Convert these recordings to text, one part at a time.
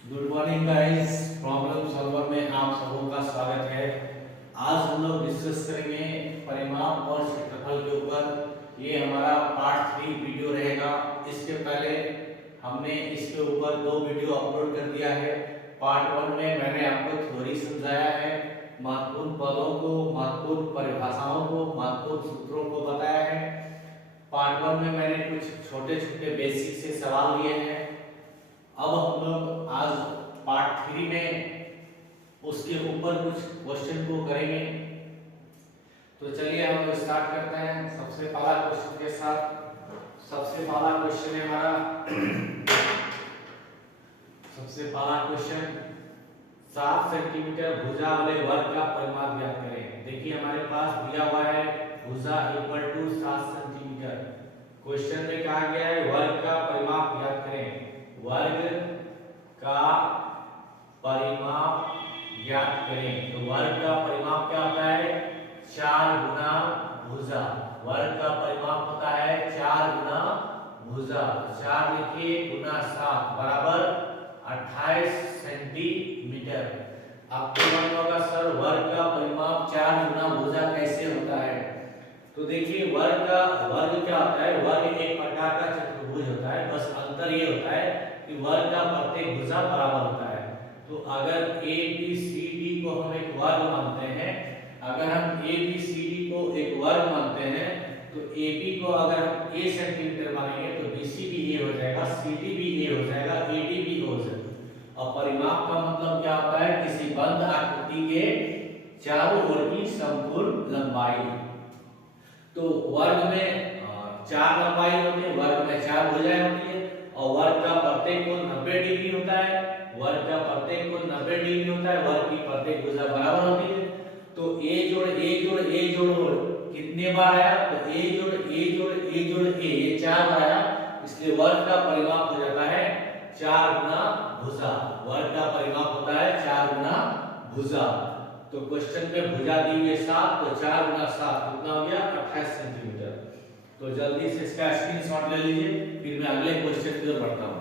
Good morning guys. Problem solver में आप सबों का स्वागत है। आज हम लोग डिस्कस करेंगे परिमाप और क्षेत्रफल के ऊपर। ये हमारा पार्ट 3 वीडियो रहेगा। इसके पहले हमने इसके ऊपर 2 वीडियो अपलोड कर दिया है। पार्ट 1 में मैंने आपको थ्योरी समझाया है, महत्वपूर्ण पदों को, महत्वपूर्ण परिभाषाओं को, महत्वपूर्ण सूत्रों को बताया है। पार्ट 1 में मैंने कुछ छोटे छोटे बेसिक से सवाल लिए हैं। अब हम लोग आज पार्ट 3 में उसके ऊपर कुछ क्वेश्चन को करेंगे। तो चलिए हम लोग स्टार्ट करते हैं सबसे पहला क्वेश्चन के साथ। सबसे पहला क्वेश्चन है हमारा सबसे पहला क्वेश्चन 7 सेंटीमीटर भुजा वाले वर्ग का परिमाप ज्ञात करें। देखिए हमारे पास दिया हुआ है भुजा इक्वल टू 7 सेंटीमीटर। क्वेश्चन में कहा गया है वर्ग का परिमाप ज्ञात करें। वर्ग का परिमाप ज्ञात करें। तो वर्ग का परिमाप क्या होता है? 4 गुना भुजा। वर्ग का परिमाप होता है 4 गुना भुजा। 4 लिखिए गुना 7 बराबर 28 सेंटीमीटर। आपको मन होगा सर वर्ग का परिमाप 4 गुना भुजा कैसे होता है? तो देखिए वर्ग क्या होता है? वर्ग एक प्रकार का चतुर्भुज होता है। बस अंतर ये होता है कि वर्ग का प्रत्येक भुजा बराबर होता है। तो अगर ए बी सी डी को हम एक वर्ग मानते हैं, अगर हम ए बी सी डी को एक वर्ग मानते हैं तो ए बी को अगर हम ए सेंटीमीटर मानेंगे तो बी सी भी ए हो जाएगा, सी डी भी ए हो जाएगा, ए डी भी हो जाएगा। और परिमाप का मतलब क्या होता है? किसी बंद आकृति के चारों ओर की संपूर्ण लंबाई। तो वर्ग में 4 लंबाई होती है, वर्ग में 4 भुजाएं होती है और वर्ग का प्रत्येक कोण 90 डिग्री होता है। वर्ग का प्रत्येक कोण 90 डिग्री होता है। वर्ग की प्रत्येक भुजा बराबर होती है। तो a जोड़ a जोड़ a जोड़ कितने बार आया? तो a जोड़ a जोड़ a जोड़ a ये 4 बार आया। इसलिए वर्ग का परिमाप हो जाता है 4 गुना भुजा। वर्ग का परिमाप होता है 4 गुना भुजा। तो क्वेश्चन में भुजा दी हुई 7, तो 4 गुना 7 कितना हो गया? 28 सेंटीमीटर। तो जल्दी से इसका स्क्रीनशॉट ले लीजिए, फिर मैं अगले क्वेश्चन की ओर बढ़ता हूं।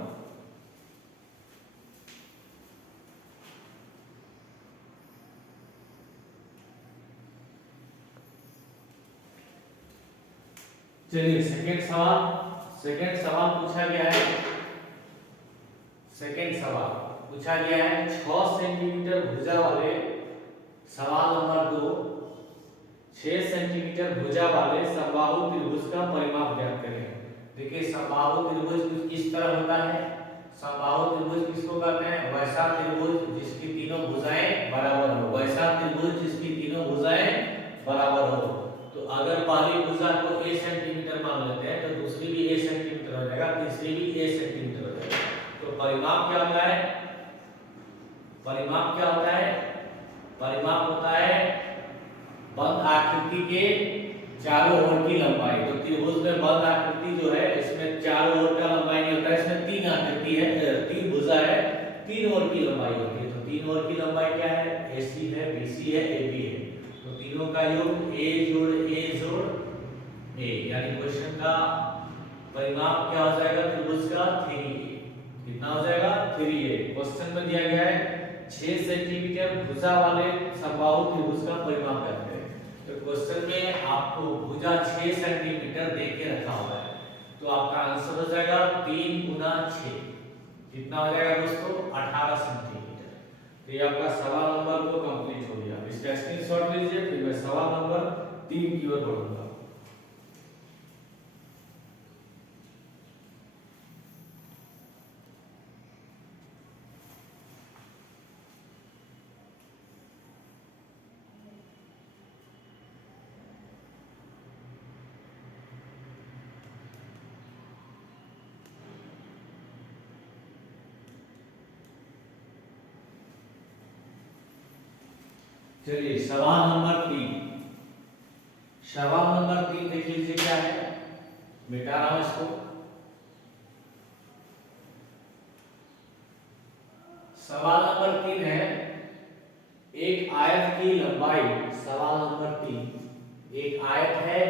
चलिए सेकंड सवाल पूछा गया है। सेकंड सवाल पूछा गया है 6 सेंटीमीटर भुजा वाले, सवाल नंबर 2, 6 सेंटीमीटर भुजा वाले समबाहु त्रिभुज का परिमाप ज्ञात करें। देखिए समबाहु त्रिभुज कुछ इस तरह होता है। समबाहु त्रिभुज किसको कहते हैं? वैसा त्रिभुज जिसकी तीनों भुजाएं बराबर हो। वैसा त्रिभुज जिसकी तीनों भुजाएं बराबर हो। तो अगर पहली भुजा को a सेंटीमीटर मान लेते हैं तो दूसरी भी a सेंटीमीटर हो जाएगा, तीसरी भी a सेंटीमीटर हो जाएगा। तो परिमाप क्या होता है? परिमाप क्या होता है? परिमाप होता है बंद आकृति के चारों ओर की लंबाई। तो त्रिभुज में बंद आकृति जो है इसमें चारों ओर का लंबाई नहीं होता है। इसमें 3 आकृति है, 3 भुजा है, 3 ओर की लंबाई होती है। तो 3 ओर की लंबाई क्या है? AC है, BC है, AB है। तो तीनों का योग A जोड़ A, यानी क्वेश्चन का परिमाप क्या हो जाएगा त्रिभुज का? 3A। कितना हो जाएगा? 3A। क्वेश्चन में दिया गया है 6 सेंटीमीटर भुजा वाले समबाहु त्रिभुज का परिमाप करते हैं। तो क्वेश्चन में आपको भुजा 6 सेंटीमीटर दे के रखा हुआ है। तो आपका आंसर हो जाएगा 3 गुना 6। कितना हो जाएगा दोस्तों? 18 सेंटीमीटर। तो ये आपका सवाल नंबर 2 कंप्लीट हो गया। इसका स्क्रीनशॉट लीजिए, फिर मैं सवाल नंबर 3 की ओर बढ़ूंगा। चलिए सवाल नंबर 3। सवाल नंबर 3 देख लीजिए क्या है। मिटा रहा हूं इसको। सवाल नंबर 3 है एक आयत की लंबाई। सवाल नंबर 3, एक आयत है,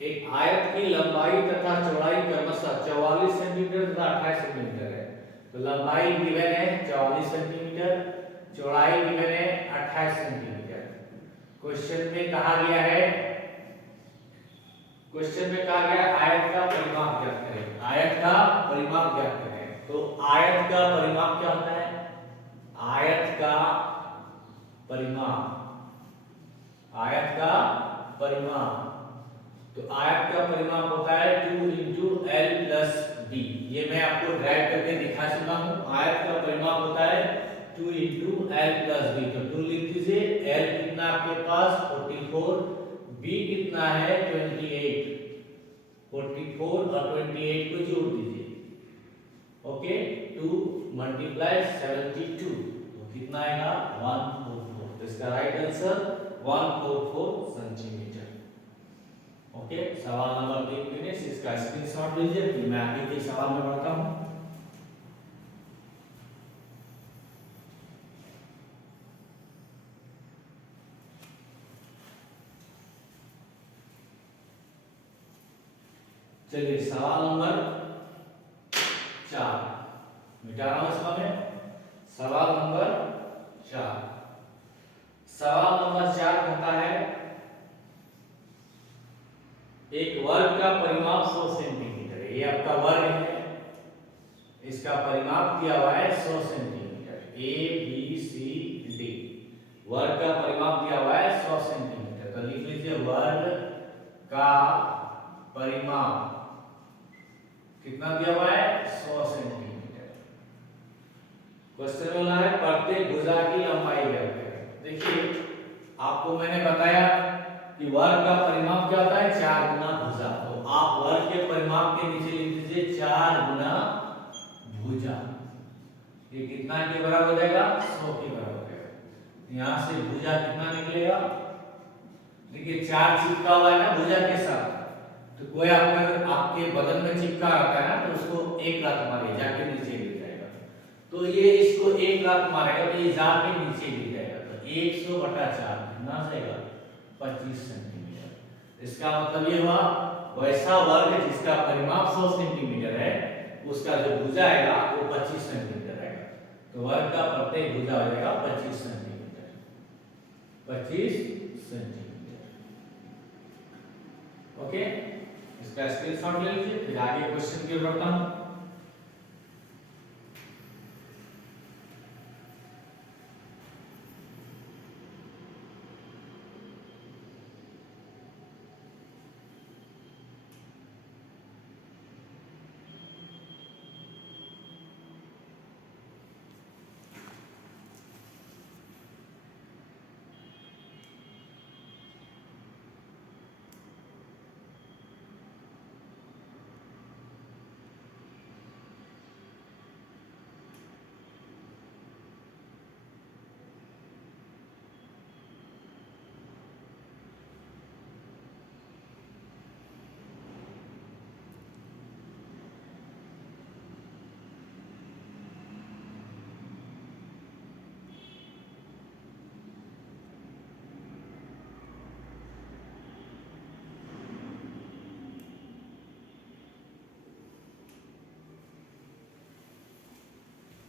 एक आयत की लंबाई तथा चौड़ाई क्रमशः 44 सेंटीमीटर तथा 28 सेंटीमीटर है। तो लंबाई गिवन है 44 सेंटीमीटर, चौड़ाई गिवन है 28 सेंटीमीटर। क्वेश्चन में कहा गया है आयत का परिमाप ज्ञात करें। आयत का परिमाप ज्ञात करें। तो आयत का परिमाप क्या होता है? आयत का परिमाप, आयत का परिमाप, तो आयत का परिमाप होता है 2 इंटू एल प्लस बी। ये मैं आपको ड्राइव करके दिखा चुका हूँ। आयत का परिमाप होता है 2 इंटू एल प्लस बी। तो 2 लिख दीजिए, एल कितना आपके पास 44, बी कितना है 28, 44 और 28 को जोड़ दीजिए। ओके, 2 मल्टीप्लाई 72, तो कितना आएगा 144। तो इसका राइट आंसर 144 सेंटीमीटर। ओके, सवाल नंबर 3 फिनिश। इसका स्क्रीनशॉट लीजिए, फिर मैं आगे के सवाल में बढ़ता हूं। चलिए सवाल नंबर 4 मिटा रहा हूं इसका मैं। सवाल नंबर 4, सवाल नंबर 4 कहता है एक वर्ग का परिमाप 100 सेंटीमीटर है। ये आपका वर्ग है, इसका परिमाप दिया हुआ है 100 centimetre. A B C D, वर्ग का परिमाप दिया हुआ है 100 सेंटीमीटर। तो लिख लीजिए वर्ग का परिमाप कितना दिया हुआ है 100 सेंटीमीटर। क्वेश्चन बोला है प्रत्येक भुजा की लंबाई ज्ञात करें। देखिए आपको मैंने बताया कि वर्ग का परिमाप क्या होता है 4 गुना भुजा। तो आप वर्ग के परिमाप के नीचे लिख दीजिए 4 गुना भुजा। ये कितना के बराबर हो जाएगा 100 के बराबर हो जाएगा। यहां से भुजा कितना निकलेगा, देखिए 4 चिपका हुआ है ना भुजा के साथ। तो कोई आपके बदन में चिपका रहता है ना, तो उसको एक लात मारिए, जाके नीचे गिर जाएगा। तो ये इसको एक लात मारेगा तो ये जाके नीचे गिर जाएगा। तो 100/4 कितना जाएगा 25 सेंटीमीटर। इसका मतलब ये हुआ वैसा वर्ग जिसका परिमाप 100 सेंटीमीटर है, उसका जो भुजा आएगा वो 25 सेंटीमीटर आएगा। तो वर्ग का प्रत्येक भुजा हो जाएगा 25 सेंटीमीटर, 25 सेंटीमीटर। ओके, इसका स्क्रीनशॉट ले लीजिए, फिर आगे क्वेश्चन की ओर बढ़ता हूं।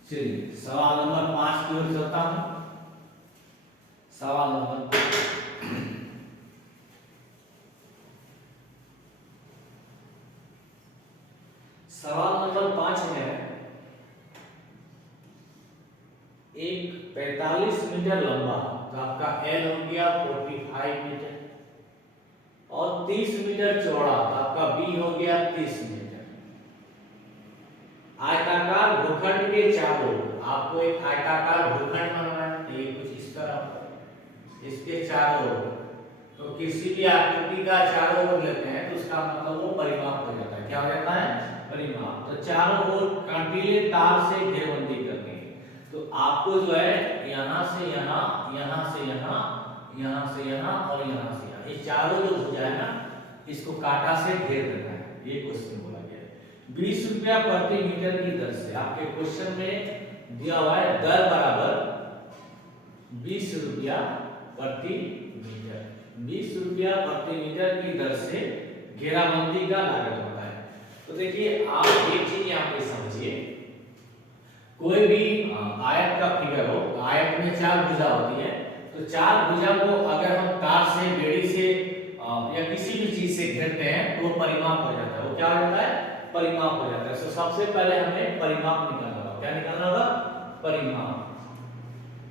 चलिए सवाल नंबर 5 की ओर चलता हूं। सवाल नंबर सवाल नंबर 5 है एक 45 मीटर लंबा, तो आपका एल हो गया 45 मीटर, और 30 मीटर चौड़ा, तो आपका बी हो गया 30 मीटर। आयताकार भूखंड के चारों ओर, आपको एक आयताकार भूखंड बनाना है, तो ये कुछ इस तरह पर, इसके चारों ओर, तो किसी भी आकृति का चारों ओर लेते हैं तो उसका मतलब वो परिमाप हो जाता है। क्या हो जाता है परिमाप। तो चारों ओर कांटीले तार से घेरबंदी करनी है। तो आपको जो है यहां से यहां, यहां से यहां, यहां से यहां और यहां से यहां, ये चारों जो भुजा है ना, इसको कांटा से घेर देना है। ये क्वेश्चन बोला गया है 20 रुपया प्रति मीटर की दर से। आपके क्वेश्चन में दिया हुआ है दर बराबर 20 रुपया प्रति मीटर, 20 रुपया प्रति मीटर की दर से घेराबंदी का लागत होता है। तो देखिए आप एक चीज यहाँ पे समझिए, कोई भी आयत का फिगर हो, आयत में चार भुजा होती है, तो चार भुजा को अगर हम तार से, बेड़ी से या किसी भी चीज से घेरते हैं तो वो परिमाप हो जाता है। वो क्या हो जाता है? परिमाप हो जाता है। तो सबसे पहले हमें परिमाप निकालना होगा। क्या निकालना होगा? परिमाप।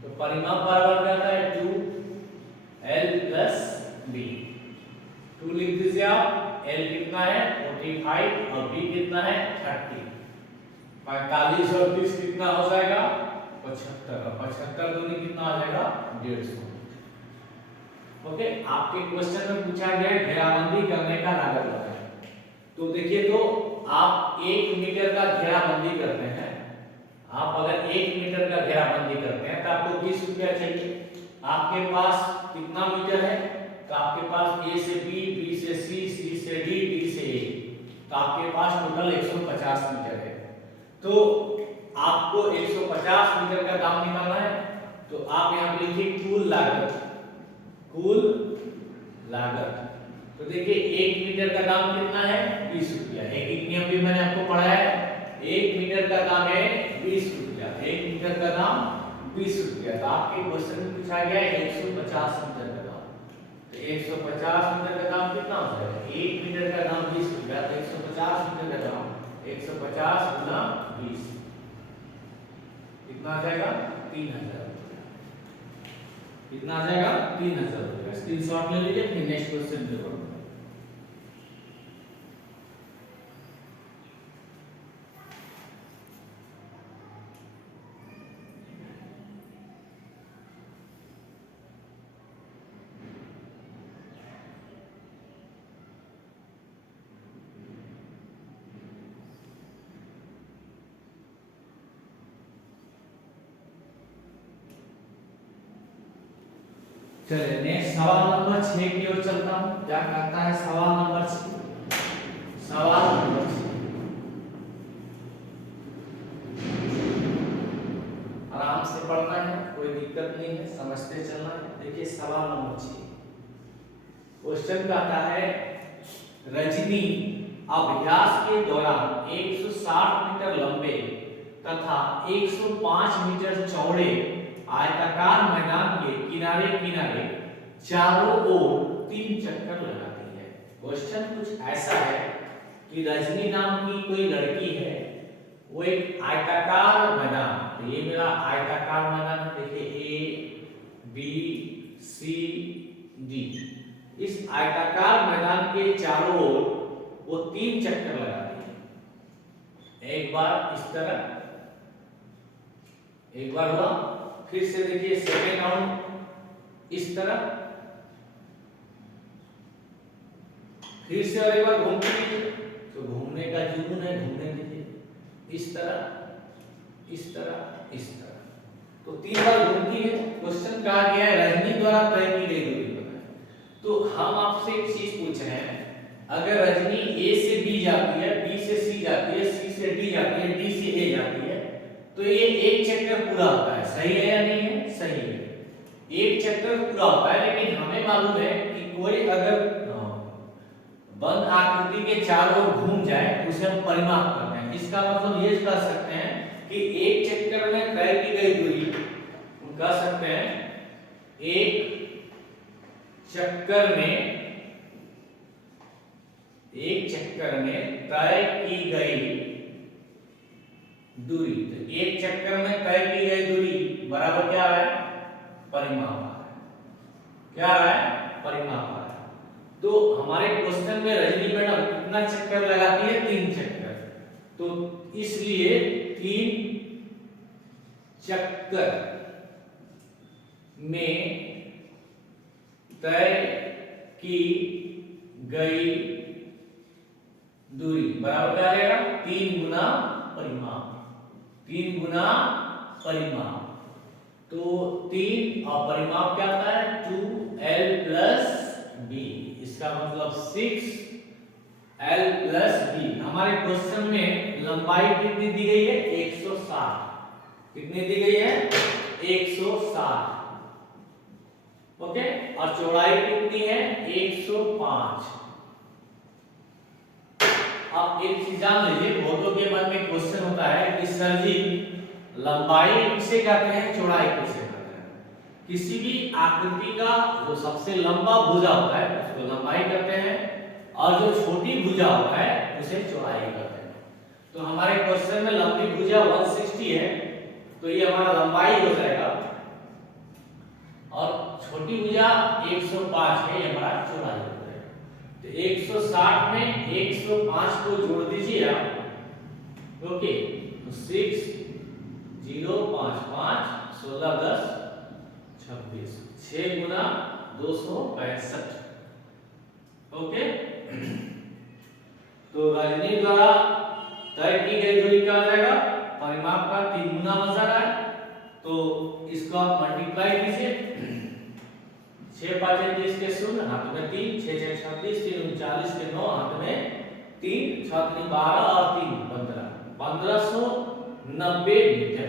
तो परिमाप बराबर क्या होता है? 2l + b। 2 लिख दीजिए आप। l कितना है? 45 और b कितना है? 30। 45 और 30 कितना हो जाएगा? 75। और 75 दूनी कितना आ जाएगा? 150। ओके, आपके क्वेश्चन में पूछा गया है घेराबंदी करने का लागत बताएं। तो देखिए, तो आप 1 मीटर का घेराबंदी करते हैं। आप अगर 1 मीटर का घेराबंदी करते हैं तो आपको 20 रुपया चाहिए। आपके पास कितना मीटर है? तो आपके पास a से b, b से c, c से d, d से a, तो आपके पास टोटल 150 मीटर है। तो आपको 150 मीटर का दाम निकालना है। तो आप यहाँ पे लिखिए कुल लागत। कुल लागत, तो देखिए 1 मीटर का दाम कितना है? 20 रुपया। एक नियम भी मैंने आपको पढ़ाया है, 1 मीटर का दाम है 20 रुपया। 1 मीटर का दाम 20 रुपया। तो आपके क्वेश्चन में पूछा गया है 150 मीटर का दाम। तो 150 मीटर का दाम कितना हो जाएगा? 1 मीटर का दाम 20 रुपया, तो 150 मीटर का दाम 150 गुना 20 कितना आ जाएगा? 3000। कितना आ जाएगा? 3000 रुपया। स्क्रीनशॉट ले लीजिए, फिर नेक्स्ट क्वेश्चन पे बढ़ो। चलिए नेक्स्ट सवाल नंबर 6 की ओर चलता हूं। क्या कहता है सवाल नंबर 6? सवाल नंबर 6 आराम से पढ़ना है, कोई दिक्कत नहीं है, समझते चलना है। देखिए सवाल नंबर 6, क्वेश्चन कहता है रजनी अभ्यास के दौरान 160 मीटर लंबे तथा 105 मीटर चौड़े आयताकार मैदान के किनारे किनारे चारों ओर 3 चक्कर लगाती है। क्वेश्चन कुछ ऐसा है कि रजनी नाम की कोई लड़की है, वो एक आयताकार मैदान, तो ये मेरा आयताकार मैदान है। देखिए A B C D, इस आयताकार मैदान के चारों ओर वो 3 चक्कर लगाती है। एक बार इस तरह, एक बार हुआ, फिर से देखिए सेकेंड राउंड इस तरह, फिर से और एक बार घूमती है। तो घूमने का जुनून है, घूमने दीजिए। इस तरह, इस तरह, इस तरह, तो 3 बार घूमती है। क्वेश्चन कहा गया है रजनी द्वारा तय की गई दूरी बताएं। तो हम आपसे एक चीज पूछ रहे हैं, अगर रजनी A से B जाती है, B से C जाती है, C से D जाती है, D से A जाती है, तो ये एक चक्कर पूरा होता है। सही है या नहीं है? सही है, एक चक्कर पूरा होता है। लेकिन हमें मालूम है कि कोई अगर बंद आकृति के चारों ओर घूम जाए तो उसे हम परिमाप करते हैं। इसका मतलब ये कह सकते हैं कि एक चक्कर में तय की गई दूरी, हम कह सकते हैं एक चक्कर में तय की गई दूरी, तो एक चक्कर में तय की गई दूरी बराबर क्या है? परिमाप आ रहा है। क्या आ रहा है? परिमाप आ रहा है। तो हमारे क्वेश्चन में रजनी मैडम कितना चक्कर लगाती है? 3 चक्कर। तो इसलिए 3 चक्कर में तय की गई दूरी बराबर क्या आएगा? 3 गुना परिमाप। 3 गुना परिमाप, तो 3 और परिमाप क्या आता है? 2l + b। इसका मतलब 6l + b। हमारे क्वेश्चन में लंबाई कितनी दी गई है? 160। कितनी दी गई है? 160। ओके, और चौड़ाई कितनी है? 105। अब एक चीज जान लीजिए, बहुतों के मन में क्वेश्चन होता है कि सर जी लंबाई किसे कहते हैं, चौड़ाई किसे कहते हैं। किसी भी आकृति का जो सबसे लंबा भुजा होता है उसको लंबाई कहते हैं, और जो छोटी भुजा होता है उसे चौड़ाई कहते हैं। तो हमारे क्वेश्चन में लंबी भुजा 160 है, तो ये हमारा लंबाई हो जाएगा, और छोटी भुजा 105 है, ये हमारा चौड़ाई हो जाएगा। तो 160 में 105 को जोड़ दीजिए आप, ओके। तो 6 0 5 5 16 10 26 6 गुना 265, ओके। तो रजनी द्वारा तय की गई दूरी क्या हो जाएगा, परिमाप का 3 गुना वजन है, तो इसको आप मल्टीप्लाई कीजिए। 6 5 30 के 0 हाथ में 3, 6 6 26, 3 39 के 9 हाथ में 3, 6 3 12 और 3 15, 1590 मीटर,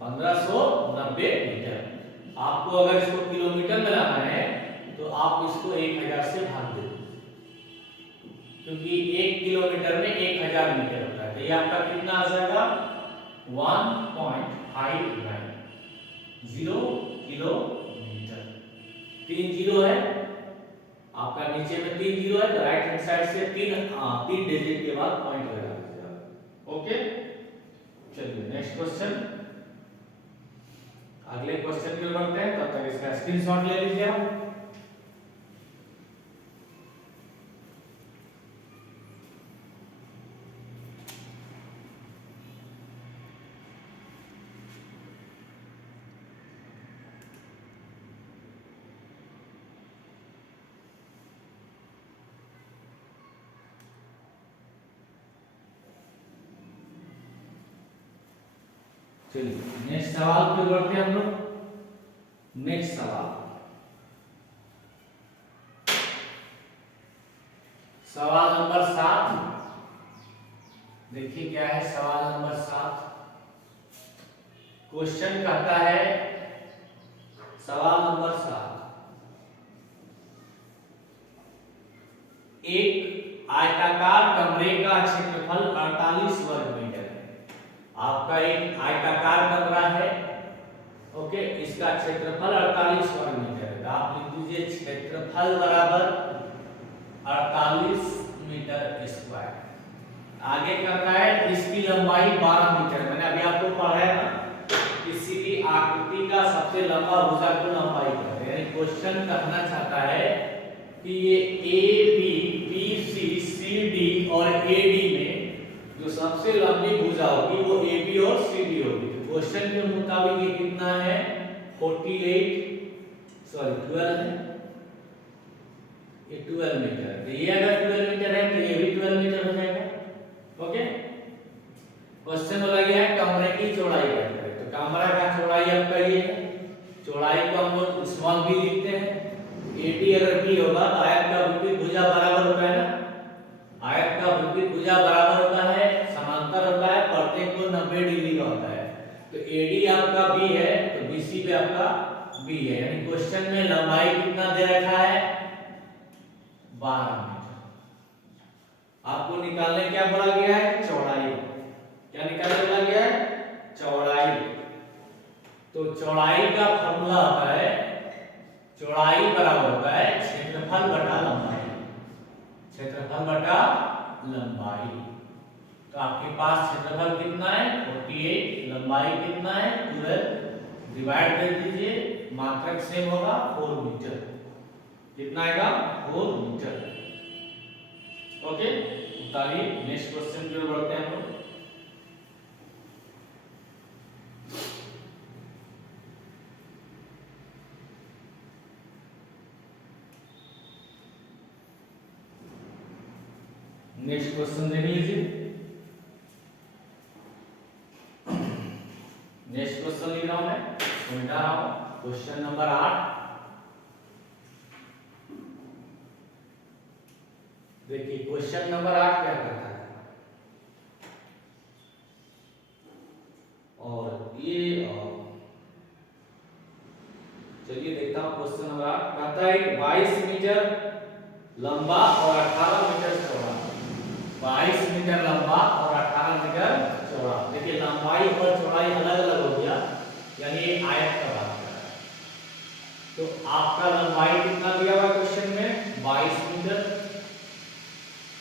1590 मीटर। आपको अगर इसको किलोमीटर में लाना है तो आप इसको 1000 से भाग दो, क्योंकि 1 किलोमीटर में 1000 मीटर होता है। तो ये आपका कितना आ जाएगा, 1.59 किलोमीटर। 3 जीरो है आपका, नीचे में 3 जीरो है, तो राइट हैंड साइड से 3 डिजिट के बाद पॉइंट लगा दीजिए, ओके। चलिए नेक्स्ट क्वेश्चन, अगले क्वेश्चन की ओर बढ़ते हैं, तब तक इसका स्क्रीनशॉट ले लीजिए आप। चलिए नेक्स्ट सवाल पे बढ़ते हैं हम लोग। नेक्स्ट सवाल, सवाल नंबर 7, देखिए क्या है सवाल नंबर 7। क्वेश्चन कहता है, सवाल नंबर 7, एक आयताकार कमरे का क्षेत्रफल 48 वर्ग मीटर है। आपका एक आयताकार कमरा है, ओके, इसका क्षेत्रफल 48 वर्ग मीटर है। तो आप लिख दीजिए क्षेत्रफल बराबर 48 मीटर स्क्वायर। आगे कहता है इसकी लंबाई 12 मीटर। मैंने अभी आपको पढ़ाया ना, किसी भी आकृति का सबसे लंबा भुजा को लंबाई कहते हैं। यानी क्वेश्चन कहना चाहता है कि ये A B B C C D और ए डी में जो सबसे लंबी भुजा होगी वो ए बी और सी डी होगी। तो क्वेश्चन के मुताबिक ये कितना है, 12 है, ये 12 मीटर है। तो ये अगर 12 मीटर है तो ये भी 12 मीटर हो जाएगा, ओके। क्वेश्चन बोला गया है कमरे की चौड़ाई क्या है, तो कमरा का चौड़ाई आपका ये है। चौड़ाई को हम लोग स्मॉल बी लिखते हैं। एडी अगर बी होगा तो आयत का विपरीत भुजा बराबर होता है ना, आयत का विपरीत भुजा बराबर होता है, समांतर होता है, प्रत्येक को 90 डिग्री का होता है। तो एडी आपका बी है तो बीसी भी आपका बी है। यानी क्वेश्चन में लंबाई कितना दे रखा है, 12 मीटर। आपको निकालने क्या बोला गया है, चौड़ाई। क्या निकालने बोला गया है, चौड़ाई। तो चौड़ाई का फॉर्मूला होता है, चौड़ाई बराबर होता है क्षेत्रफल बटा लंबाई, क्षेत्रफल बटा लंबाई। तो आपके पास क्षेत्रफल कितना है, 48, लंबाई कितना है 12, डिवाइड कर दीजिए, मात्रक सेम होगा 4 मीटर। कितना आएगा, 4 मीटर, ओके। उतारिए, नेक्स्ट क्वेश्चन की ओर बढ़ते हैं हम लोग। नेक्स्ट क्वेश्चन देख लीजिए। नेक्स्ट क्वेश्चन लिख रहा हूं मैं, मिटा रहा हूं, क्वेश्चन नंबर 8। देखिए क्वेश्चन नंबर 8 क्या करता है, और ये चलिए देखता हूं। क्वेश्चन नंबर 8 कहता है 22 मीटर लंबा और 18 मीटर चौड़ा, 22 मीटर लंबा और 18 मीटर चौड़ा। देखिए लंबाई और चौड़ाई अलग अलग तो आपका लंबाई कितना दिया हुआ है क्वेश्चन में 22 मीटर,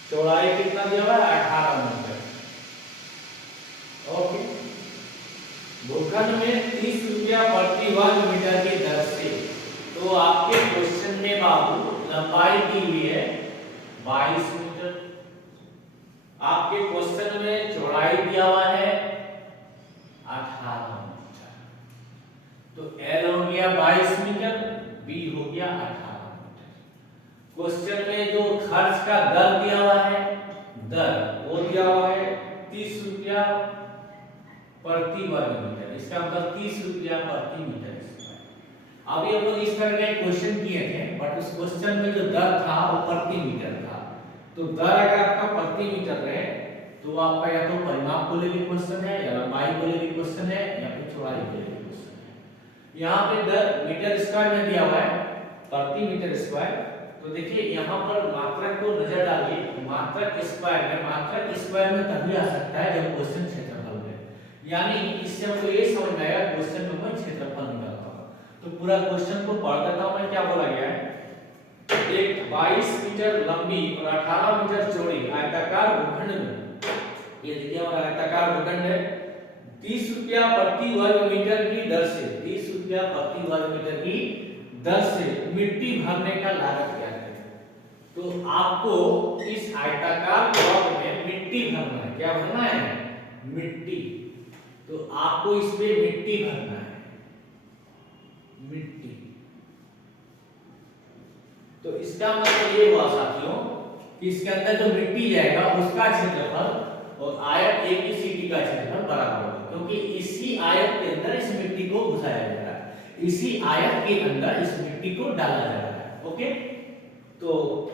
चौड़ाई कितना दिया हुआ है 18 मीटर। ओके, भूखंड में 30 रुपया प्रति वर्ग मीटर की दर से, तो आपके क्वेश्चन में बाबू लंबाई दी हुई है 22 मीटर, आपके क्वेश्चन में चौड़ाई दिया हुआ है 18 मीटर, तो L हो गया 22 मीटर, B हो गया 18 मीटर। क्वेश्चन में जो खर्च का दर दिया हुआ है, दर वो दिया हुआ है 30 रुपया प्रति वर्ग मीटर, इसका मतलब 30 रुपया प्रति मीटर स्क्वायर। अभी हम लोग इस तरह के क्वेश्चन किए थे, बट उस क्वेश्चन में जो दर था वो प्रति मीटर था, तो दर अगर आपका प्रति मीटर रहे तो आपका या तो परिमाप को लेकर क्वेश्चन है, या लंबाई को लेकर क्वेश्चन है, या फिर चौड़ाई को लेकर क्वेश्चन है। यहाँ पे दर मीटर स्क्वायर में दिया हुआ है प्रति मीटर स्क्वायर, तो देखिए यहाँ पर मात्रक को नजर डालिए, मात्रक स्क्वायर में तभी आ सकता है जब क्वेश्चन क्षेत्रफल में, यानी इससे हमको ये समझ में आएगा क्वेश्चन में कोई क्षेत्रफल निकल रहा है। तो पूरा क्वेश्चन को पढ़ देता हूं मैं, क्या बोला गया है, एक 22 मीटर लंबी और 18 मीटर चौड़ी आयताकार भूखंड में, ये देखिए हमारा आयताकार भूखंड है, 30 रुपया प्रति वर्ग मीटर की दर से, 30 रुपया प्रति वर्ग मीटर की दर से मिट्टी भरने का लागत क्या है। तो आपको इस आयताकार ब्लॉक में मिट्टी भरना है, क्या भरना है, मिट्टी, तो आपको इस पे मिट्टी भरना है, मिट्टी। तो इसका मतलब ये हुआ साथियों कि इसके अंदर जो मिट्टी जाएगा उसका क्षेत्रफल और आयत ABCD का क्षेत्रफल बराबर होगा, क्योंकि इसी आयत के अंदर इस मिट्टी को घुसाया जा रहा है, इसी आयत के अंदर इस मिट्टी को डाला जा रहा है। ओके, तो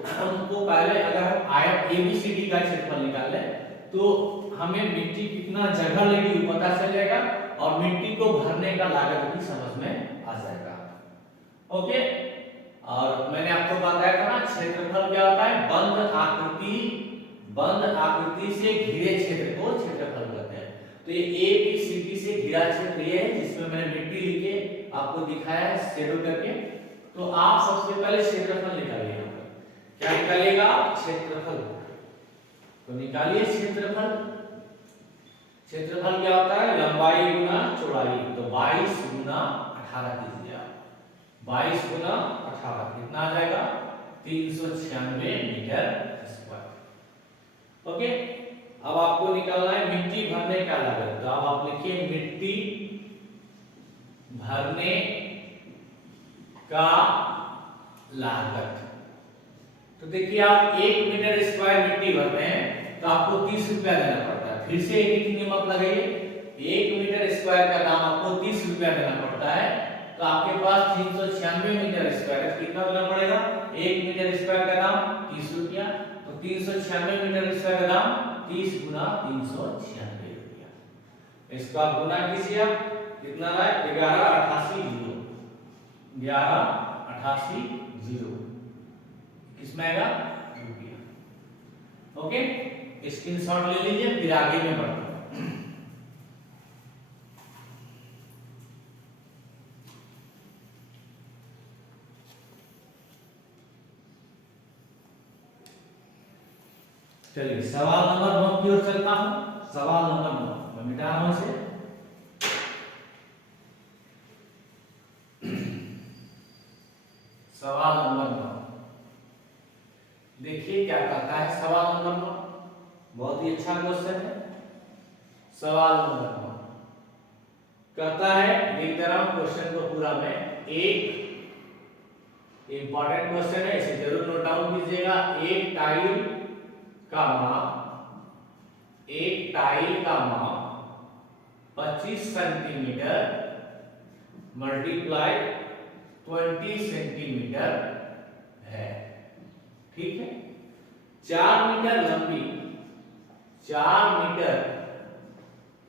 हमको पहले अगर हम आयत ABCD का क्षेत्रफल निकाल लें तो हमें मिट्टी कितना जगह लेगी वो पता चल जाएगा, और मिट्टी को भरने का लागत भी समझ में आ जाएगा। ओके, और मैंने आपको बताया था ना क्षेत्रफल क्या होता है, बंद आकृति से घिरे क्षेत्र को क्षेत्रफल कहते हैं। तो ये ABCD से घिरा क्षेत्र ये है जिसमें मैंने मिट्टी लिखे आपको दिखाया है शेडो करके। तो आप सबसे पहले क्षेत्रफल निकालिए, क्या निकालिएगा, क्षेत्रफल। तो निकालिए क्षेत्रफल। क्षेत्रफल क्या होता है, लंबाई गुना चौड़ाई, तो 22 गुना 18 कीजिए आप, 22 गुना 18 कितना आ जाएगा, 396 मीटर स्क्वायर। ओके, अब आपको निकालना है मिट्टी भरने का लागत, तो अब आप लिखिए मिट्टी भरने का लागत। तो देखिए आप 1 मीटर स्क्वायर मिट्टी भरते हैं तो आपको 30 रुपया देना पड़ता है। फिर से एक ही नियम लगाइए, 1 मीटर स्क्वायर का दाम आपको 30 रुपया देना पड़ता है, तो आपके पास 396 मीटर स्क्वायर है, कितना देना पड़ेगा, 1 मीटर स्क्वायर का दाम 30 रुपया, तो 396 मीटर स्क्वायर का दाम 30 गुना 396 रुपया। इसका गुना कीजिए आप, कितना रहा है, 1188 जीरो, 1188 जीरो, किसमें आएगा, रुपया। ओके, स्क्रीनशॉट ले लीजिए, फिर आगे में बढ़ते हैं। चलिए सवाल नंबर 9 की ओर चलता हूं। सवाल नंबर 9 मैं मिटा रहा हूं इसे। सवाल नंबर 9 देखिए क्या कहता है। सवाल नंबर 9 बहुत ही अच्छा क्वेश्चन है। सवाल नंबर 9 कहता है, लिख रहा हूं क्वेश्चन को पूरा में, एक इंपॉर्टेंट क्वेश्चन है, इसे जरूर नोट डाउन कीजिएगा। एक टाइल का माप 25 सेंटीमीटर मल्टीप्लाई 20 सेंटीमीटर है, ठीक है। 4 मीटर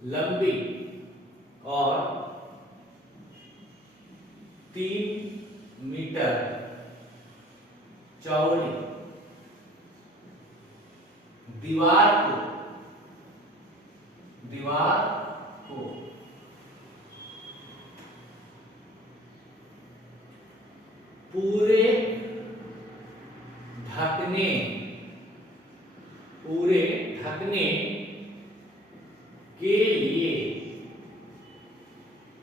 लंबी और 3 मीटर चौड़ी दीवार को पूरे ढकने के लिए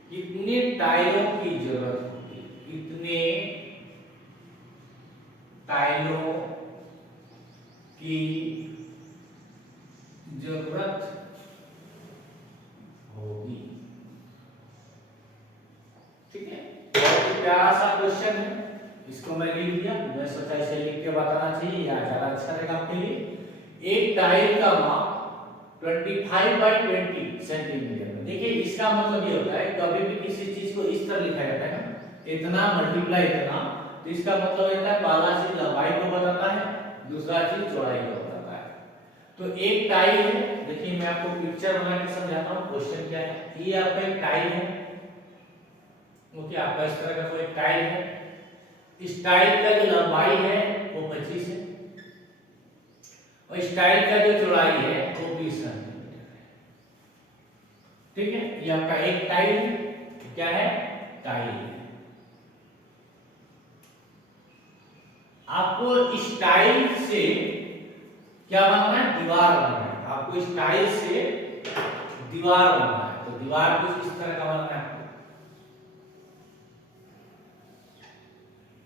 कितने टाइलों की जरूरत होगी? कितने टाइलों की जरूरत होगी? ठीक है, बहुत ही प्यारा सा क्वेश्चन है। इसको मैं लिख दिया, मैं सोचा इसे लिख के बताना चाहिए या ज्यादा अच्छा रहेगा आपके लिए। एक टाइल का माप 25/20 सेंटीमीटर में। देखिए इसका मतलब ये होता है, कभी भी किसी चीज को इस तरह लिखा जाता है ना, इतना मल्टीप्लाई इतना, तो इसका मतलब होता है पहला चीज लंबाई को बताता है, दूसरा चीज चौड़ाई को बताता है। तो एक टाइल है, देखिए मैं आपको पिक्चर बना के समझाता हूँ क्वेश्चन क्या है। ये आपका एक टाइल है, ओके, आपका इस तरह का कोई टाइल है। इस टाइल का जो लंबाई है वो 25 है और इस टाइल का जो चौड़ाई है वो 20 सेंटीमीटर है। ठीक है, ये आपका एक टाइल है। क्या है? टाइल है। आपको इस टाइल से क्या बनना है? दीवार बनना है। आपको इस टाइल से दीवार बनना है, तो दीवार कुछ इस तरह का बनना है।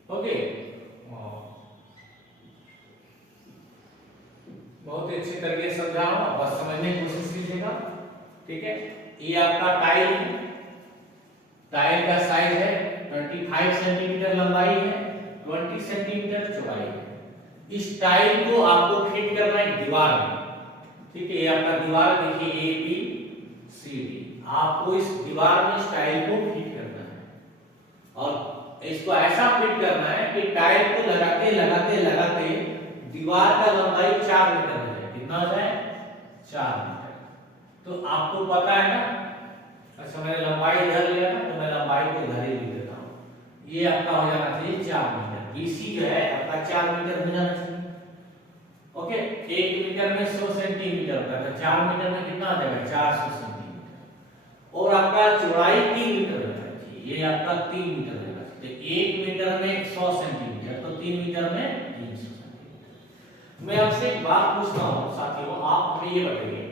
ओके, बहुत ही अच्छे तरीके से समझा रहा हूं, बस समझने की कोशिश कीजिएगा। ठीक है, ये आपका टाइल है। टाइल का साइज है 25 सेंटीमीटर लंबाई है, 20 सेंटीमीटर चौड़ाई है। इस टाइल को आपको फिट करना है दीवार में। ठीक है, ये आपका दीवार देखिए ए बी सी डी। आपको इस दीवार में इस टाइल को फिट करना है और इसको ऐसा फिट करना है कि टाइल को लगाते लगाते लगाते दीवार का लंबाई 4 मीटर हो जाए। कितना हो जाए? 4 मीटर। तो आपको पता है ना, अच्छा मैंने लंबाई इधर लिया ना, तो मैं लंबाई को इधर ही लिख देता हूँ। ये आपका हो जाना चाहिए 4 मीटर। बीसी जो है आपका 4 मीटर हो जाना चाहिए। ओके, 1 मीटर में 100 सेंटीमीटर होता है, तो 4 मीटर में कितना आ जाएगा? 400 सेंटीमीटर। और आपका चौड़ाई 3 मीटर होना चाहिए, ये आपका 3 मीटर होगा। तो 1 मीटर में 100 सेंटीमीटर, तो 3 मीटर में 300 सेंटीमीटर। मैं आपसे एक बात पूछता हूँ साथियों, आप हमें ये बताइए,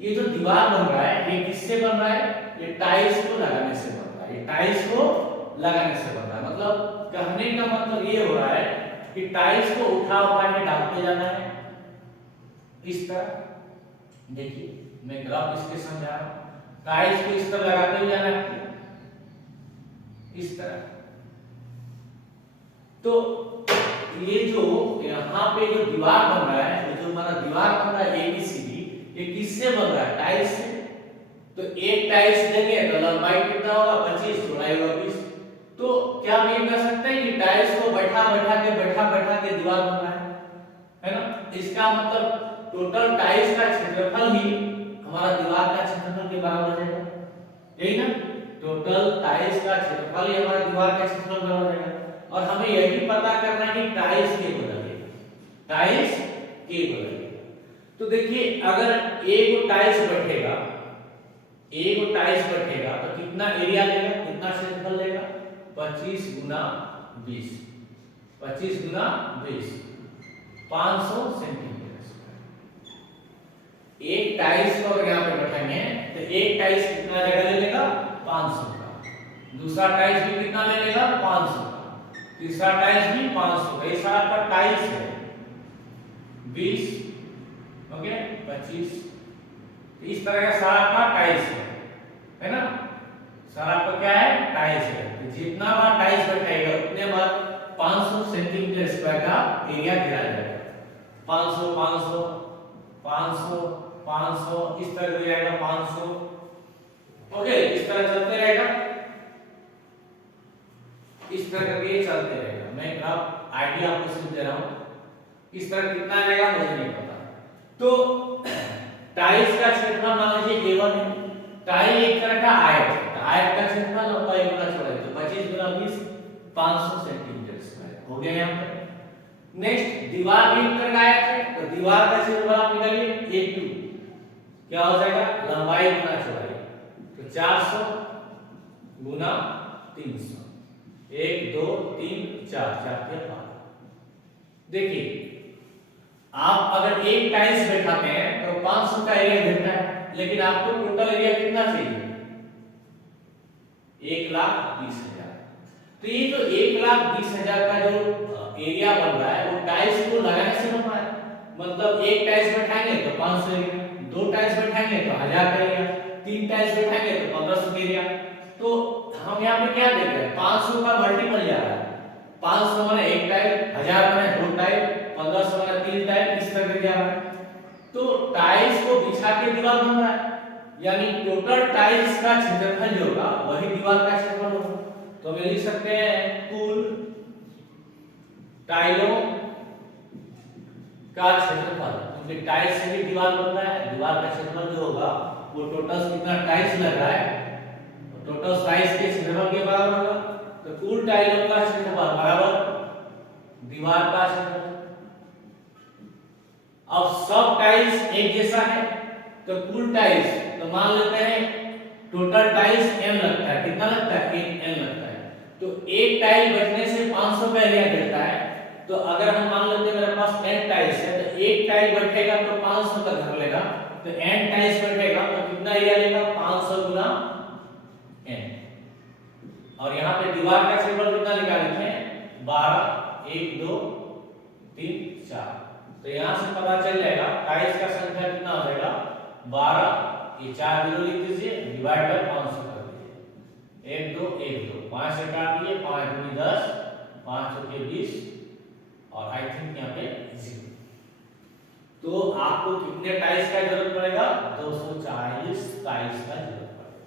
ये जो दीवार बन रहा है ये किससे बन रहा है? ये टाइल्स को लगाने से बन रहा है। ये टाइल्स को लगाने से बन रहा है। मतलब कहने का मतलब ये हो रहा है कि टाइल्स को उठा उठा के डालते जाना है इस तरह। देखिए मैं ग्राफ इसके समझा रहा हूं। टाइल्स को इस तरह लगाते हुए जाना है इस तरह। तो ये जो यहाँ पे जो दीवार बन रहा है, ये जो हमारा दीवार बन रहा है एबीसीडी, ये किससे बन रहा है? टाइल्स से। तो एक टाइल्स देंगे तो लंबाई कितना होगा? 25, चौड़ाई होगा 20। तो क्या हम ये कह सकते हैं कि टाइल्स को बैठा बैठा के दीवार बन रहा है ना? इसका मतलब टोटल टाइल्स का क्षेत्रफल ही हमारा दीवार का क्षेत्रफल के बराबर हो जाएगा, यही ना? टोटल टाइल्स का क्षेत्रफल ही हमारा दीवार का क्षेत्रफल बराबर हो जाएगा। और हमें यही पता करना है कि टाइल्स के बदले, टाइल्स के बदले। तो देखिए अगर एक टाइल्स बैठेगा, एक टाइल्स बैठेगा तो कितना एरिया लेगा? कितना क्षेत्रफल लेगा? 25 गुना 20, 25 गुना 20, 500 सेंटीमीटर स्क्वायर। एक टाइल्स को अगर यहाँ पे बैठाएंगे तो एक टाइल्स कितना जगह ले लेगा? 500 का। दूसरा टाइल्स भी कितना ले लेगा? 500 का। तीसरा टाइल्स भी 500 का। ये सारा का टाइल्स है 20, ओके, 25। इस तरह का सारा का टाइल्स है ना? सारा का क्या है? टाइल्स है। तो जितना बार टाइल्स बैठाएगा उतने बार 500 सेंटीमीटर स्क्वायर का एरिया घेरा जाएगा। 500 500 500 500 इस तरह हो जाएगा 500। ओके, इस तरह चलते रहेगा, इस तरह करके चलते रहेगा। मैं ग्राफ आइडिया आपको सिर्फ दे रहा हूं। इस तरह कितना आएगा मुझे नहीं पता। तो टाइल्स का क्षेत्रफल मान लीजिए A1 है। टाइल एक तरह का आयत है, आयत का क्षेत्रफल लंबाई गुना चौड़ाई, तो 25 गुना 20, 500 सेंटीमीटर स्क्वायर हो गया यहाँ पर। नेक्स्ट दीवार भी एक तरह का आयत है, तो दीवार का क्षेत्रफल आप निकालिए A2, क्या हो जाएगा? लंबाई गुना चौड़ाई, तो 400 गुना 300, 1 2 3 4, 4 के 12। देखिए आप अगर एक टाइल्स बैठाते हैं तो 500 का एरिया घटता है, लेकिन आपको टोटल एरिया कितना चाहिए? 1,20,000। तो ये जो 1,20,000 का जो एरिया बन रहा है वो टाइल्स को लगाने से बन रहा है। मतलब एक टाइल्स बैठाएंगे तो 500 एरिया, दो टाइल्स बैठाएंगे तो 1000 का एरिया, तीन टाइल्स बैठाएंगे तो 1500 का एरिया। तो हम यहाँ पे क्या देख रहे हैं? 500 का मल्टीपल जा रहा है। 500 माने एक टाइल, 1000 माने दो टाइल, 1500 माने तीन टाइल, इस तरह से जा रहा है। तो टाइल्स को बिछा के दीवार बन रहा है, यानी टोटल टाइल्स का क्षेत्रफल जो होगा वही दीवार का क्षेत्रफल होगा। तो हम लिख सकते हैं कुल टाइलों का क्षेत्रफल, क्योंकि टाइल्स से भी दीवार बन रहा है, दीवार का क्षेत्रफल जो होगा वो टोटल कितना टाइल्स लग रहा है, टोटल टाइल्स के क्षेत्रफल के बराबर होगा। तो कुल टाइलों का क्षेत्रफल बराबर दीवार का क्षेत्रफल। अब सब टाइल्स एक जैसा है तो कुल टाइल्स, तो मान लेते हैं टोटल टाइल्स n लगता है, कितना लगता है? n लगता है। तो एक टाइल बैठने से 500 का एरिया घटता है। तो अगर हम मान लेते हैं मेरे पास n टाइल्स है, तो एक टाइल बैठेगा तो 500 का घर लेगा, तो n टाइल्स बैठेगा तो कितना एरिया लेगा? 500 गुना n। और यहाँ पे दीवार का क्षेत्रफल कितना निकालते हैं? 12, 1 2 3 4। तो यहाँ से पता चल जाएगा टाइल्स का संख्या कितना हो जाएगा? 12, ये 4 जीरो लिख दीजिए, डिवाइड बाय 500 कर दीजिए। 1 2 1 2, 5 से काट दिए, 5 दूनी 10, 5 चौके 20, और आई थिंक यहाँ पे 0। तो आपको कितने टाइल्स का जरूरत पड़ेगा? 240 टाइल्स का जरूरत पड़ेगा।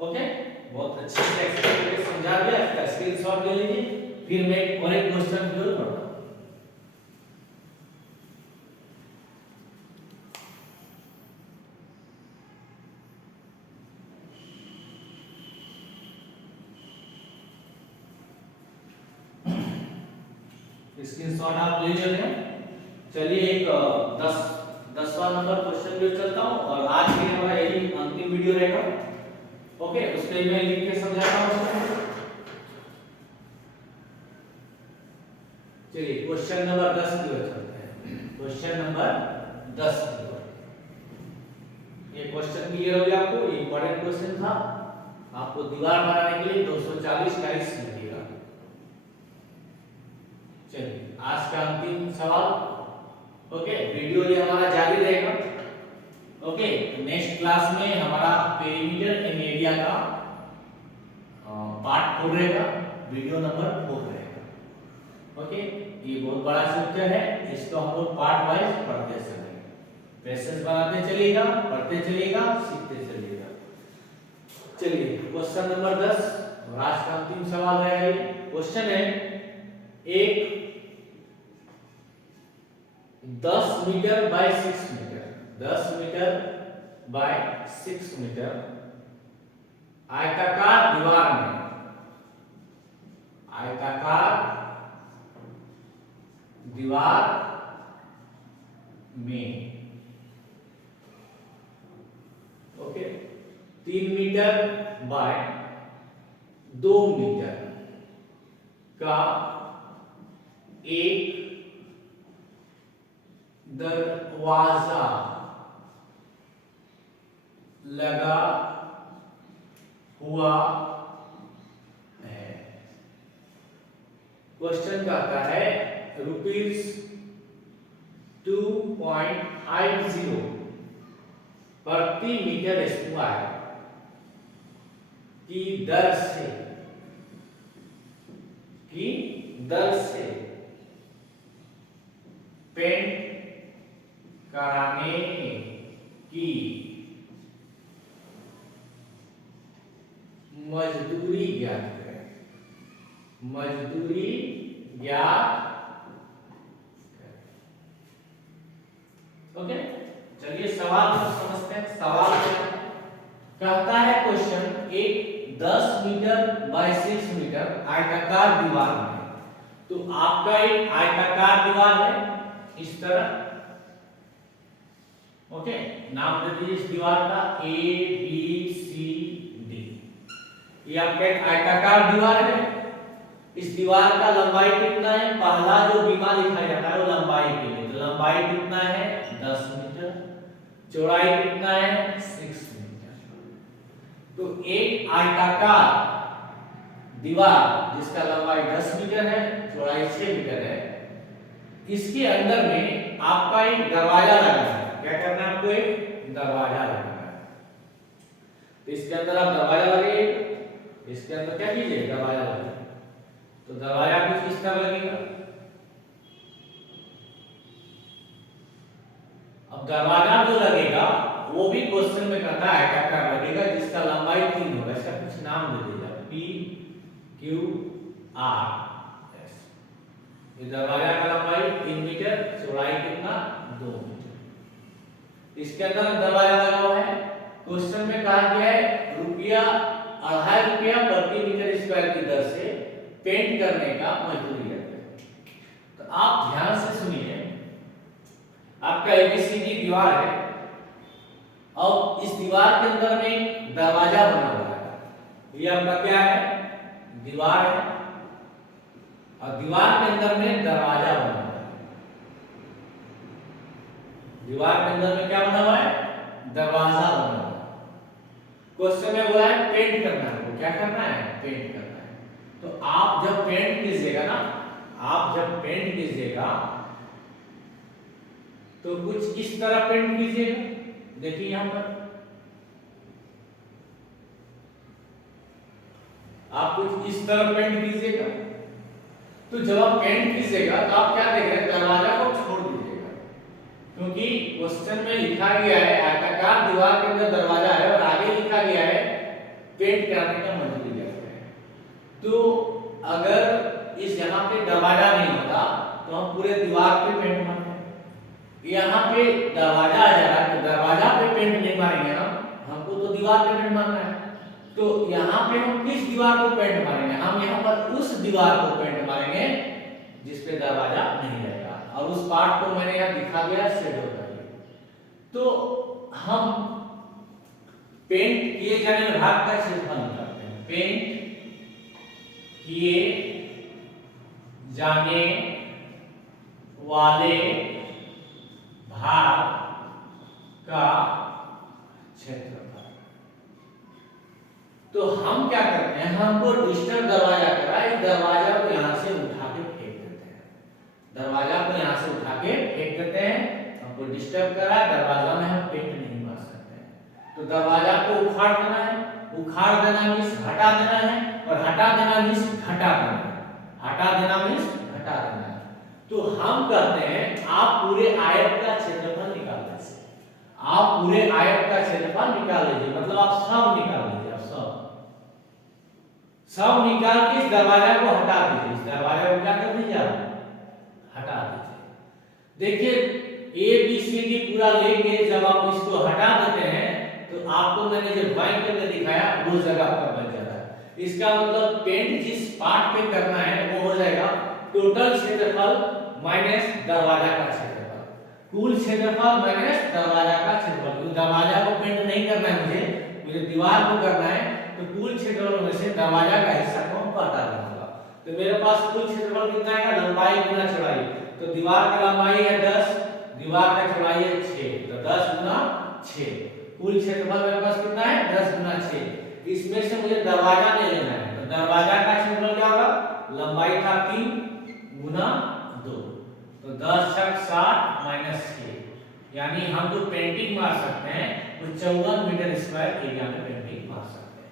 ओके, बहुत अच्छे से एक्सप्लेन करके समझा दिया, इसका स्क्रीनशॉट ले लीजिए, फिर मैं और एक क्वेश्चन की ओर बढ़ता हूं। स्क्रीनशॉट आप ले लेंगे। चलिए एक 10वां नंबर क्वेश्चन की ओर चलता हूं, और आज के लिए हमारा यही अंतिम वीडियो रहेगा। ओके, उसके लिए मैं लिख के समझाता हूं। चलिए क्वेश्चन नंबर 10 की ओर चलते हैं। क्वेश्चन नंबर 10 की ओर। ये क्वेश्चन क्लियर हो गया आपको? ये इंपॉर्टेंट क्वेश्चन था। आपको दीवार बनाने के लिए 240 टाइल्स लगेगा। चलिए आज का अंतिम सवाल। ओके, वीडियो ये हमारा जारी रहेगा। ओके, नेक्स्ट क्लास में हमारा पेरीमीटर एंड एरिया का पार्ट 4 रहेगा, वीडियो नंबर 4 रहेगा। ओके, ये बहुत बड़ा चैप्टर है, इसको हम लोग पार्ट वाइज पढ़ते चलेंगे। पेशेंस बनाते चलिएगा, पढ़ते चलिएगा, सीखते चलिएगा। चलिए क्वेश्चन नंबर 10, और आज का अंतिम सवाल रहेगा। ये क्वेश्चन है, एक 10 metre by 6 metre, 10 metre by 6 metre आयताकार दीवार में, आयताकार दीवार में, ओके, 3 मीटर बाय 2 मीटर का एक दरवाजा लगा हुआ है। क्वेश्चन कहता है ₹2.50 प्रति मीटर स्क्वायर की दर से पेंट कराने की मजदूरी ज्ञात करें। मजदूरी ज्ञात करें। ओके, चलिए सवाल को समझते हैं। सवाल क्या है? कहता है क्वेश्चन, एक 10 मीटर बाय 6 मीटर आयताकार दीवार में, तो आपका एक आयताकार दीवार है इस तरह। ओके, नाम दे दीजिए इस दीवार का ABCD। ये आपका एक आयताकार दीवार है, इस दीवार का लंबाई कितना है, पहला जो बीमा लिखा जाता है वो लंबाई के लिए, तो लंबाई कितना है 10 मीटर, चौड़ाई कितना है 6 मीटर। तो एक आयताकार दीवार जिसका लंबाई 10 मीटर है, चौड़ाई 6 मीटर है, इसके अंदर में आपका एक दरवाजा लगाना है। क्या करना है आपको, एक दरवाजा लगाना है। तो इसके अंदर आप दरवाजा लगाइए, इसके अंदर क्या कीजिए, दरवाजा लगाइए। तो दरवाजा कुछ इस तरह लगेगा। अब दरवाजा जो लगेगा वो भी क्वेश्चन में कहता है क्या क्या लगेगा, जिसका लंबाई 3 होगा, इसका कुछ नाम दे दीजिए, पी क्यू आर एस। ये दरवाजा का लंबाई 3 मीटर, चौड़ाई कितना 2 मीटर। इसके अंदर दरवाजा लगा हुआ है। क्वेश्चन में कहा गया है ₹2.5 प्रति मीटर स्क्वायर की दर से पेंट करने का मजदूरी है। तो आप ध्यान से सुनिए, आपका एबीसीडी दीवार है, और इस दीवार के अंदर में दरवाजा बना हुआ है। ये आपका क्या है, दीवार है, और दीवार के अंदर में दरवाजा बना हुआ है। दीवार के अंदर में क्या बना हुआ है, दरवाजा बना हुआ है। क्वेश्चन में बोला है पेंट करना है, क्या करना है, पेंट करना है। तो आप जब पेंट कीजिएगा ना, आप जब पेंट कीजिएगा तो कुछ इस तरह पेंट कीजिएगा। देखिए यहां पर आप कुछ इस तरह पेंट कीजिएगा। तो जब आप पेंट कीजिएगा तो आप क्या देख रहे हैं, दरवाजा को छोड़ दीजिएगा, क्योंकि क्वेश्चन में लिखा गया है आयताकार दीवार के अंदर दरवाजा है, और आगे लिखा गया है पेंट करने का मजदूरी है। तो अगर इस यहाँ पे दरवाजा नहीं होता तो हम पूरे दीवार पे पेंट मारते हैं। यहाँ पे दरवाजा आ जा रहा है, तो दरवाजा पे पेंट नहीं मारेंगे ना, हमको तो दीवार पे पेंट मारना है। तो यहाँ पे हम किस दीवार को पेंट मारेंगे, हम यहाँ पर उस दीवार को पेंट मारेंगे जिस पे दरवाजा नहीं रहेगा, और उस पार्ट को मैंने यहाँ दिखा दिया शेडो करके। तो हम पेंट किए जाने वाले भाग का क्षेत्रफल निकालते हैं। पेंट किए जाने वाले भाग का क्षेत्रफल। तो हम क्या करते हैं, हमको डिस्टर्ब दरवाजा करा, इस दरवाजा को यहां से उठा के फेंक देते हैं। दरवाजा को यहां से उठा के फेंक देते हैं, हमको डिस्टर्ब करा, दरवाजा में हम पेंट नहीं मार सकते हैं। तो दरवाजा को उखाड़ देना है, उखाड़ देना मींस हटा देना है, और हटा देना मींस घटा देना है, हटा देना मींस घटा देना है। तो हम कहते हैं आप पूरे आयत का क्षेत्रफल निकाल लीजिए, आप पूरे आयत का क्षेत्रफल निकाल लीजिए, मतलब आप सब निकाल लीजिए, आप सब निकाल के इस दरवाजा को हटा दीजिए। इस दरवाजा को क्या कर दीजिए, हटा दीजिए। देखिए ए बी सी डी पूरा लेके जब आप इसको हटा देते हैं तो आपको मैंने जो बाईं करके दिखाया वो जगह पर बच जाता है। इसका मतलब पेंट जिस पार्ट पे करना है वो हो जाएगा टोटल क्षेत्रफल माइनस दरवाजा का क्षेत्रफल, कुल क्षेत्रफल माइनस दरवाजा का क्षेत्रफल। तो दरवाजा को पेंट नहीं करना है, मुझे दीवार को करना है, तो कुल क्षेत्रफल में से दरवाजा का हिस्सा को हम हटा देना होगा। तो मेरे पास कुल क्षेत्रफल कितना है, लंबाई गुना चौड़ाई। तो दीवार की लंबाई है 10, दीवार का चौड़ाई है 6, तो 10 गुना 6। कुल क्षेत्रफल मेरे पास कितना है, 10 गुना 6। इसमें से मुझे दरवाजा नहीं लेना है, तो दरवाजा का क्षेत्रफल क्या होगा, लंबाई था 3 गुना 2, तो 10 छक 60 माइनस 6, यानी हम जो पेंटिंग मार सकते हैं वो 54 मीटर स्क्वायर एरिया में पेंटिंग मार सकते हैं।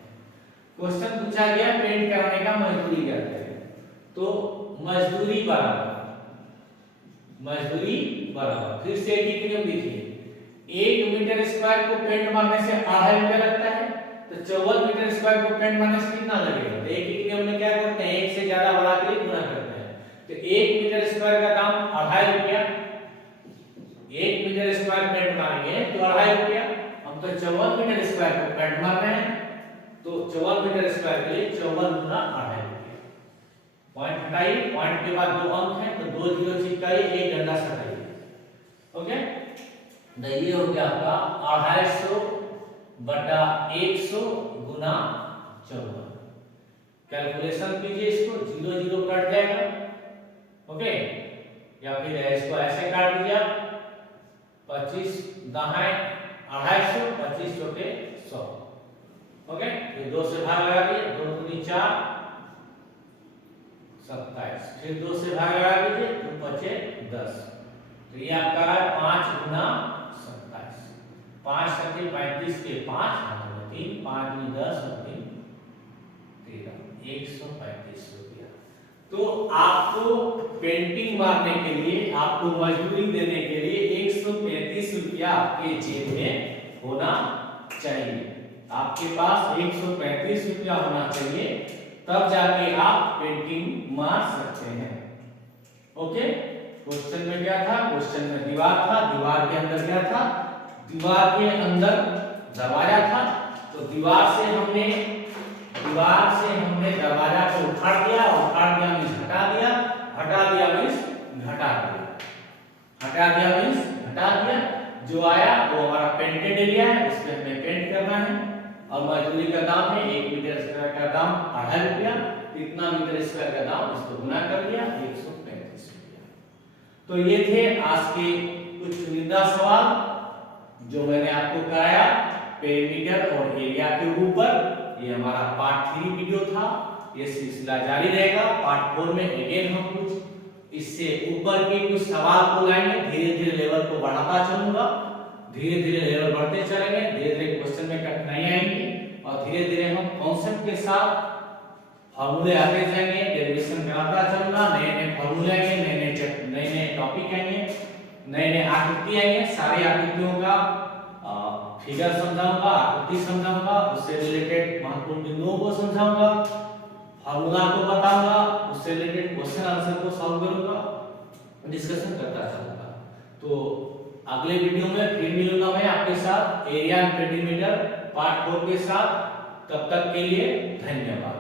क्वेश्चन पूछा गया पेंट करने का मजदूरी क्या है, तो मजदूरी बराबर फिर से एक ही नियम देखिए, 1 मीटर स्क्वायर को पेंट मारने से 2.5 रुपया लगता है, तो 54 मीटर स्क्वायर को पेंट मारने से कितना लगेगा। तो एक ही नियम में क्या करते हैं, एक से ज्यादा बड़ा के लिए गुना करते हैं। तो 1 मीटर स्क्वायर का दाम 2.5 रुपया, 1 मीटर स्क्वायर पेंट मारेंगे तो 2.5 रुपया। हम तो 54 मीटर स्क्वायर को पेंट मार रहे हैं, तो 54 मीटर स्क्वायर के लिए 54 गुना 2.5 रुपया। पॉइंट हटाइए, पॉइंट के बाद 2 अंक हैं, तो 2 जीरो चिपकाइए, एक डंडा सटाइए। ओके, तो ये हो गया आपका 250 बटा 100 गुना 54। कैलकुलेशन कीजिए, इसको 0 0 कट जाएगा, ओके। या फिर इसको ऐसे काट दीजिए आप, 25 दाएं 250, 25 चौके 100, ओके। ये 2 से भाग लगा दिए, 2 दूनी 4 27, फिर 2 से भाग लगा दीजिए, 2 पचे 10, तो ये आपका है 5 गुना 27, 5 सके 35 के 5 3 5 दूनी 10 और 3 13, 135 रुपया। तो आपको पेंटिंग मारने के लिए, आपको मजदूरी देने के लिए 135 रुपया आपके जेब में होना चाहिए। आपके पास 135 रुपया होना चाहिए, तब जाके आप पेंटिंग मार सकते हैं, ओके। क्वेश्चन में क्या था? क्वेश्चन में दीवार था, दीवार के अंदर क्या था? दीवार के अंदर दरवाजा था, तो दीवार से हमने दरवाजा को उखाड़ दिया, मींस हटा दिया, मींस घटा दिया, घटा दिया। जो आया वो हमारा पेंटेड एरिया है, इसमें हमें पेंट करना है, और मजदूरी का दाम है 1 मीटर स्क्वायर का दाम 2.5 रुपया, इतना मीटर स्क्वायर का दाम, इसको गुना कर दिया 135 रुपया। तो ये थे आज के कुछ चुनिंदा सवाल जो मैंने आपको कराया पेरीमीटर और एरिया के ऊपर। ये हमारा पार्ट 3 वीडियो था, ये सिलसिला जारी रहेगा। पार्ट 4 में अगेन हम कुछ इससे ऊपर के कुछ सवाल को लाएंगे, धीरे धीरे लेवल को बढ़ाता चलूंगा, धीरे धीरे लेवल बढ़ते चलेंगे, धीरे धीरे क्वेश्चन में कठिनाई आएंगी, और धीरे धीरे हम कॉन्सेप्ट के साथ फॉर्मूले आते जाएंगे, डेरिवेशन कराता चलूंगा, नए नए फॉर्मूले आएंगे, नए नए टॉपिक आएंगे, नए नए आकृति आएंगे, सारी आकृतियों का फिगर समझाऊंगा, आकृति समझाऊंगा, उससे रिलेटेड महत्वपूर्ण बिंदुओं को समझाऊंगा, फार्मूला को बताऊंगा, उससे रिलेटेड क्वेश्चन आंसर को सॉल्व करूंगा, डिस्कशन करता चलूंगा। तो अगले वीडियो में फिर मिलूंगा मैं आपके साथ एरिया एंड पेरीमीटर पार्ट 4 के साथ। तब तक के लिए धन्यवाद।